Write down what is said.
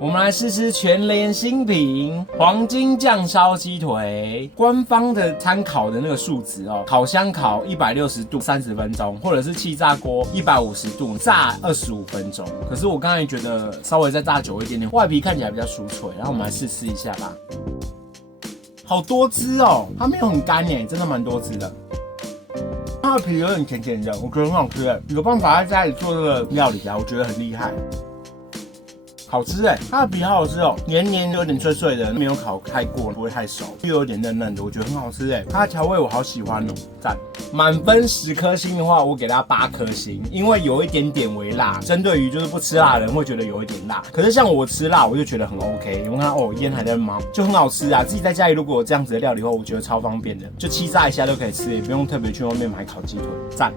我们来试吃全联新品黄金酱烧鸡腿，官方的参考的那个数值哦，烤箱烤160度30分钟，或者是气炸锅150度炸25分钟。可是我刚才觉得稍微再炸久一点点，外皮看起来比较酥脆，然后我们来试吃一下吧。好多汁哦，它没有很干耶，真的蛮多汁的。它的皮有点甜甜的，我觉得很好吃耶。有办法在家里做这个料理啊，我觉得很厉害。好吃哎，它的皮好好吃哦，黏黏有点脆脆的，没有烤太过，不会太熟，又有点嫩嫩的，我觉得很好吃哎。它的调味我好喜欢哦，赞！满分10颗星的话，我给它8颗星，因为有一点点微辣，针对于就是不吃辣的人会觉得有一点辣，可是像我吃辣，我就觉得很 OK。我看到哦，烟还在冒，就很好吃啊。自己在家里如果有这样子的料理的话，我觉得超方便的，就气炸一下就可以吃，也不用特别去外面买烤鸡腿，赞！